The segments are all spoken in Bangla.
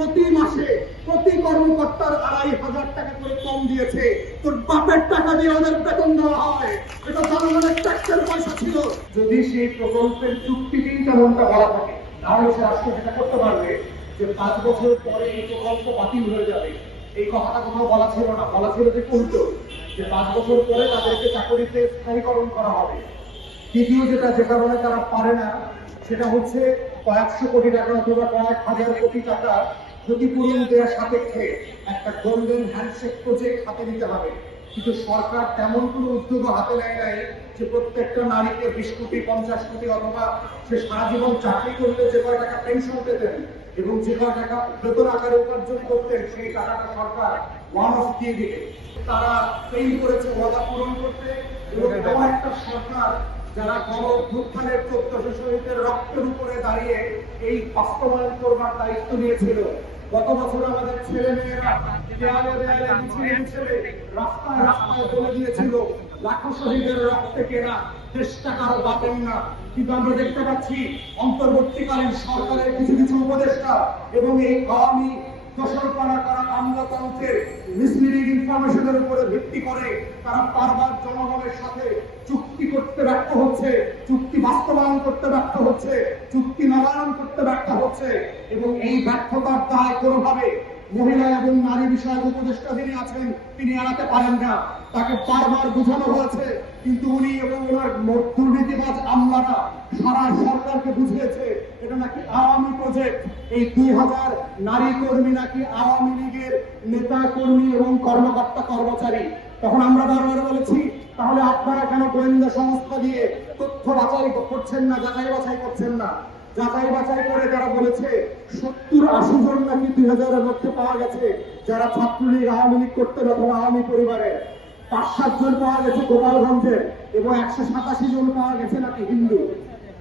প্রতি মাসে প্রতি কর্মকর্তার ২৫০০ টাকা করে কম দিয়েছে। তোর বাপের টাকা দিয়ে ওদের বেতন দেওয়া হয়, এটা জনগণের ট্যাক্সের পয়সা ছিল। যদি সেই প্রকল্পের চুক্তিতেই তেমনটা বলা থাকে, তাহলে সে রাষ্ট্র সেটা করতে পারবে যে ৫ বছর পরে এই প্রকল্প বাতিল হয়ে যাবে। এই কথাটা কোথাও বলা ছিল না, বলা ছিল যে উল্টো, যে ৫ বছর পরে তাদেরকে চাকরিতে স্থায়ীকরণ করা হবে। দ্বিতীয় যেটা, যে কারণে তারা পারে না, সেটা হচ্ছে কয়েকশো কোটি টাকা অথবা কয়েক হাজার কোটি টাকা ক্ষতিপূরণ দেওয়ার সাপেক্ষে একটা গোল্ডেন হ্যান্ডশেক প্রজেক্ট হাতে নিতে হবে। কিন্তু সরকার তেমন কোনো উদ্যোগ হাতে নেয় নাই যে প্রত্যেকটা নারীকে ২০ কোটি ৫০ কোটি অথবা সে সারা জীবন চাকরি করলে যে কয় টাকা পেনশন পেতেন এবং যে কয় টাকা বেতন আকারে উপার্জন করতেন সেই টাকাটা সরকার ওয়ান অফ দিয়ে দিবে। তারা ফেল করেছে ওয়াদা পূরণ করতে। এবং এমন একটা সরকার যারা গণ অভ্যুত্থানের ১৪০০ শহীদের রক্তের উপরে দাঁড়িয়ে এই বাস্তবায়ন করবার দায়িত্ব নিয়েছিল। গত বছর আমাদের ছেলে মেয়েরা দেয়ালে দেয়ালে মিছিলে মিছিলে রাস্তায় রাস্তায় বলে দিয়েছিল লাখো শহীদের রক্তে কেনা দেশটা কারো বাপের না। কিন্তু আমরা দেখতে পাচ্ছি অন্তর্বর্তীকালীন সরকারের কিছু কিছু উপদেষ্টা এবং এই আওয়ামী দোষরপাড়া করা আমলাতন্ত্রের মিসলিডিং ইনফরমেশনের উপরে ভিত্তি করে তারা বারবার জনগণের সাথে চুক্তি করতে ব্যর্থ হচ্ছে, চুক্তি বাস্তবায়ন করতে ব্যর্থ হচ্ছে, চুক্তি নবায়ন করতে ব্যর্থ হচ্ছে। এবং এই ব্যর্থতার দায় কোনোভাবে মহিলা এবং নারী বিষয়ক উপদেষ্টা যিনি আছেন তিনি এড়াতে পারেন না। তাকে বারবার বোঝানো হয়েছে, কিন্তু উনি এবং ওনার দুর্নীতিবাজ আমলারা সারা সরকারকে বুঝিয়েছে এটা নাকি আওয়ামী প্রজেক্ট। এই ২০০০ নারী কর্মী নাকি আওয়ামী লীগের নেতা কর্মী এবং কর্মকর্তা কর্মচারী। তখন আমরা বারবার বলেছি, তাহলে আপনারা কেন গোয়েন্দা সংস্থা দিয়ে তথ্য বাছাই করছেন না, যাচাই বাছাই করছেন না? যাচাই বাছাই করে যারা বলেছে ৭০-৮০ জন নাকি ২০০০-এর মধ্যে পাওয়া গেছে যারা ছাত্রলীগ আওয়ামী লীগ করতেন অথবা আওয়ামী পরিবারের। ৫-৭ জন পাওয়া গেছে গোপালগঞ্জের এবং ১৮৭ জন পাওয়া গেছে নাকি হিন্দু।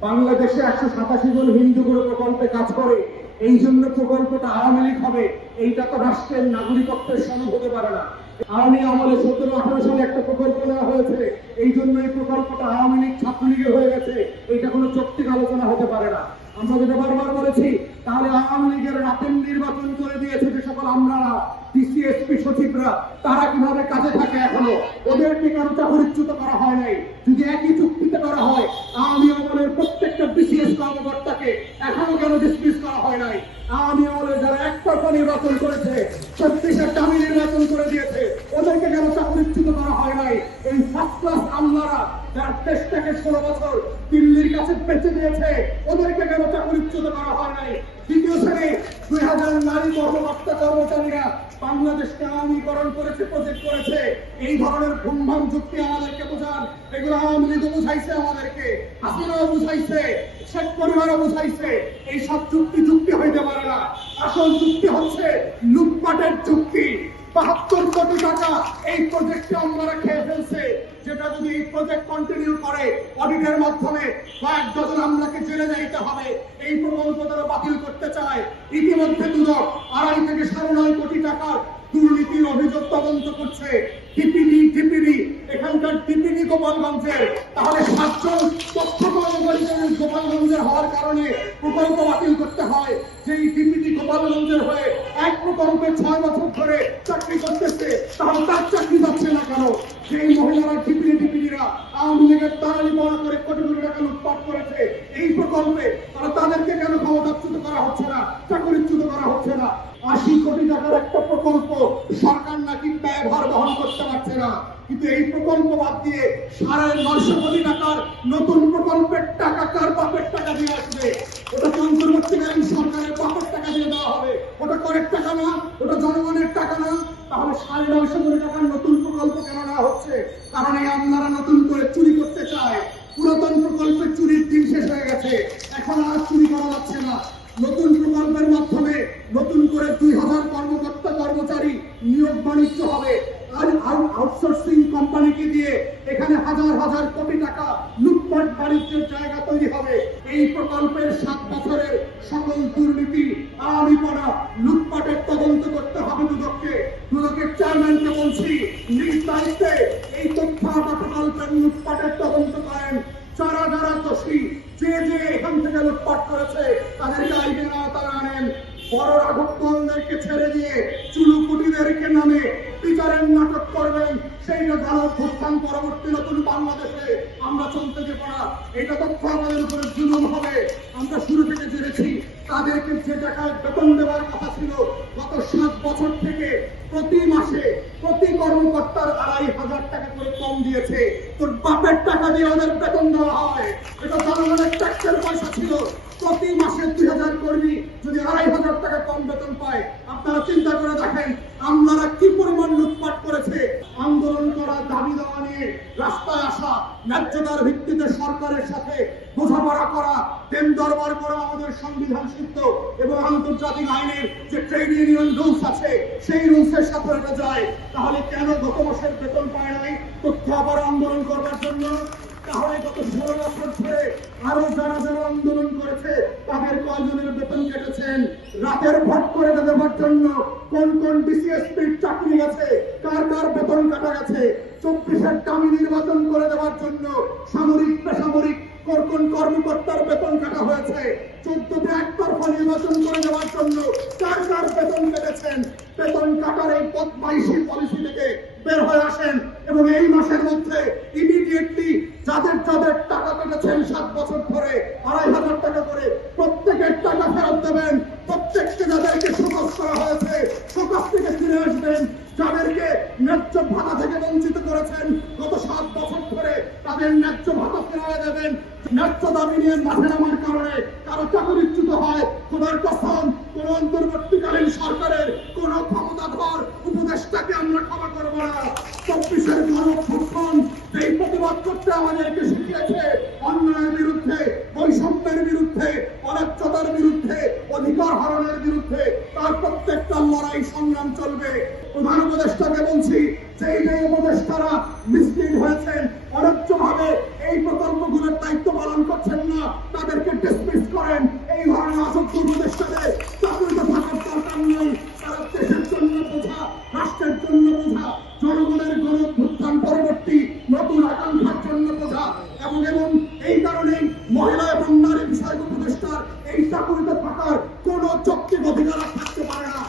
বাংলাদেশে ১৮৭ জন হিন্দু করে প্রকল্পে কাজ করে, এই জন্য প্রকল্পটা আওয়ামী লীগ হবে, এইটা তো রাষ্ট্রের নাগরিকত্বের সনদ হতে পারে না। আওয়ামী আমলে ১৭-১৮ সালে একটা প্রকল্প নেওয়া হয়েছে, এই জন্য এই প্রকল্পটা আওয়ামী লীগ ছাত্রলীগের হয়ে গেছে, এইটা কোনো যৌক্তিক আলোচনা হতে পারে না। আমরা যেটা বারবার বলেছি, তাহলে আওয়ামী লীগের রাতের নির্বাচন করে দিয়েছে যে সকল আমলারা ডিসিএসপি সচিবরা, তারা কিভাবে কাজে থাকে এখনো? ওদেরকে কেন চাকরিচ্যুত করা হয় নাই? যদি একই চুক্তিতে করা হয়, আওয়ামী আমলের প্রত্যেকটা বিসিএস কর্মকর্তাকে এখনো কেন ডিসমিস করা হয় নাই? আওয়ামী আমলে যারা একতরফা নির্বাচন করেছে, ৩৬ দামি নির্বাচন করে দিয়েছে, ওদেরকে কেন চাকরিচ্যুত করা হয় নাই? এই ফার্স্ট ক্লাস আমলারা যারা দেশটাকে ১৬ বছর দিল্লির কাছে বেঁচে দিয়েছে, ওদেরকে কেন চাকরিচ্যুত করা হয় নাই? দ্বিতীয় শ্রেণী ২০০০ নারী কর্মকর্তা কর্মচারীরা বাংলাদেশকে আওয়ামীকরণ করেছে, প্রজেক্ট করেছে, এই ধরনের ভুমভাম যুক্তি আমাদেরকে বোঝান। এগুলো আওয়ামী লীগও বুঝাইছে আমাদেরকে, হাসিনাও বুঝাইছে, শেখ পরিবারও বুঝাইছে। এই সব যুক্তি হইতে পারে না। আসল যুক্তি হচ্ছে লুটপাটের যুক্তি। ৭২ কোটি টাকা এই প্রজেক্টে আমরা খেয়ে ফেলছে, যেটা যদি এই প্রজেক্ট কন্টিনিউ করে অডিটের মাধ্যমে কয়েক ডজন আমলাকে জেলে যাইতে হবে। এই প্রকল্প তারা বাতিল করতে চায়। ইতিমধ্যে দুদক ২.৫ থেকে ৯.৫ কোটি টাকার দুর্নীতির অভিযোগ তদন্ত করছে। ডিপিডি এখানকার ডিপিডি গোপালগঞ্জের, তাহলে ৭ জন তথ্য কর্মচারী গোপালগঞ্জের হওয়ার কারণে প্রকল্প বাতিল করতে হয়। যেই ডিপিডি গোপালগঞ্জের হয়ে এক প্রকল্পে ৬ বছর ধরে চাকরি করতেছে, তাহলে তার চাকরি যাচ্ছে না কেন? সেই মহিলারা ডিপিডিরা আওয়ামী লীগের তারালি পড়া করে কোটি কোটি টাকা লুটপাট করেছে, এই প্রকল্পে তারা তাদেরকে কেন ক্ষমতাচ্যুত করা হচ্ছে না, চাকরিচ্যুত করা হচ্ছে না? ৮০ কোটি টাকার একটা প্রকল্প সরকার নাকি ব্যয়ভার বহন করতে পারছে না, কিন্তু এই প্রকল্প বাদ দিয়ে ৯৫০ কোটি টাকার নতুন প্রকল্পের টাকা কার বাপের টাকা দিয়ে আসবে? ওটা অন্তর্বর্তীকালীন সরকারের বাপের টাকা দিয়ে দেওয়া হবে। ওটা করের টাকা না, ওটা জনগণের টাকা না। তাহলে ৯৫০ কোটি টাকার নতুন প্রকল্প কেন নেওয়া হচ্ছে? কারণ এই আমলারা নতুন করে চুরি করতে চায়। পুরাতন প্রকল্পের চুরির দিন শেষ হয়ে গেছে, এখন আর চুরি করা যাচ্ছে না। নতুন প্রকল্পের মাধ্যমে নতুন করে ২০০০ কর্মকর্তা কর্মচারী নিয়োগ বাণিজ্য হবে, আর আউটসোর্সিং কোম্পানিকে দিয়ে এখানে হাজার হাজার কোটি টাকা লুটপাট বাণিজ্যের জায়গা তৈরি হবে। এই প্রকল্পের ৭ বছরের সকল দুর্নীতি আওয়ামী পড়া লুটপাটের তদন্ত করতে হবে দুদককে। দুদকের চেয়ারম্যানকে বলছি, নিজ দায়িত্বে এই তথ্য প্রকল্পের লুটপাটের তদন্ত করেন। যারা দোষী, যে এখান থেকে লুটপাট করেছে তাদেরকে আইনের আওতায় আনেন। বড় রাঘব দুর্বলদেরকে ছেড়ে দিয়ে চুলুকুটিদেরকে নামে বিচারের নাটক করবেন, সেইটা গণঅভ্যুত্থান পরবর্তী নতুন বাংলাদেশে আমরা চলতে দেব না। এটা তথ্য আমাদের উপরে জুলুম হবে। আমরা শুরু থেকে জেনেছি তাদেরকে যে টাকায় বেতন দেওয়ার কথা ছিল, গত 7 বছর থেকে প্রতি মাসে প্রতি কর্মকর্তার 2,500 টাকা করে কম দিয়েছে। তোর বাপের টাকা দিয়ে ওদের বেতন দেওয়া হয়। এটা জনগণের ট্যাক্সের পয়সা ছিল। প্রতি মাসে 2,000 কর্মী যদি 2,500 টাকা কম বেতন পায়, আপনারা চিন্তা করে দেখেন আমলারা কি পরিমাণ লুটপাট করেছে। আন্দোলন করা, দাবি দেওয়া নিয়ে রাস্তায় আসা, ন্যায্যতার ভিত্তিতে সরকারের সাথে বোঝাপড়া করা, দেন দরবার করা আমাদের সংবিধান সিদ্ধ এবং আন্তর্জাতিক আইনের যে ট্রেড ইউনিয়ন রুলস আছে সেই রুলসের সাথে এটা যায়। তাহলে কেন গত মাসের বেতন পায় নাই? তথ্য আবার আন্দোলন করবার জন্য। তাহলে গত 16 বছর ধরে আরো যারা যারা আন্দোলন করেছে তাদের কয়জনের বেতন কেটেছেন? রাতের ভোট করে দেওয়ার জন্য কোন কোন ডিসিএসপির চাকরি গেছে, কার কার বেতন কাটা গেছে? 24-এর দামি নির্বাচন করে দেওয়ার জন্য সামরিক বেসামরিক কোন কর্মকর্তার বেতন কাটা হয়েছে? 14তে একতরফা নির্বাচন করে দেওয়ার জন্য কার কার বেতন কেটেছেন? বেতন কাটার এই বদমাইশি পলিসি থেকে বের হয়ে আসেন এবং এই মাসের মধ্যে ইমিডিয়েটলি যাদের যাদের টাকা কেটেছেন 7 বছর ধরে 2,500 টাকা করে প্রত্যেকের টাকা ফেরত দেবেন। প্রত্যেককে যাদেরকে শোকজ করা হয়েছে শোকজ থেকে ফিরে আসবেন। যাদেরকে ন্যায্য ভাতা থেকে বঞ্চিত করেছেন গত 7 বছর ধরে তাদের ন্যায্য ভাতা ফেরায় দেবেন। ন্যায্য দাবি নিয়ে মাঠে নামার কারণে কারো চাকরিচ্যুত হয়, খোদার কসম কোন অন্তর্বর্তীকালীন সরকারের কোন ক্ষমতাধর উপদেষ্টাকে আমরা ক্ষমা করব না। 24-এর গণঅভ্যুত্থান এই প্রতিবাদ করতে আমাদেরকে শিখিয়েছে অন্যায়ের বিরুদ্ধে, বৈষম্যের বিরুদ্ধে, অন্যায্যতার বিরুদ্ধে, অধিকার হরণের বিরুদ্ধে। তার প্রত্যেকটা লড়াই সংগ্রাম চলবে। প্রধান উপদেষ্টাকে বলছি যে এই উপদেষ্টারা মিসলিড হয়েছেন, অন্যায্যভাবে এই প্রকল্পগুলোর দায়িত্ব পালন করছেন না, তাদেরকে ডিসমিস করেন। এই ধরনের অযোগ্য উপদেষ্টাদের চাকরিতে থাকার দরকার নেই। তারা দেশের জন্য বোঝা, রাষ্ট্রের জন্য বোঝা, জনগণের গণঅভ্যুত্থান পরবর্তী নতুন আকাঙ্ক্ষার জন্য বোঝা। এবং এই কারণেই মহিলা এবং নারী বিষয়ক উপদেষ্টার এই চাকরিতে থাকার কোন যৌক্তিক অধিকার থাকতে পারে না।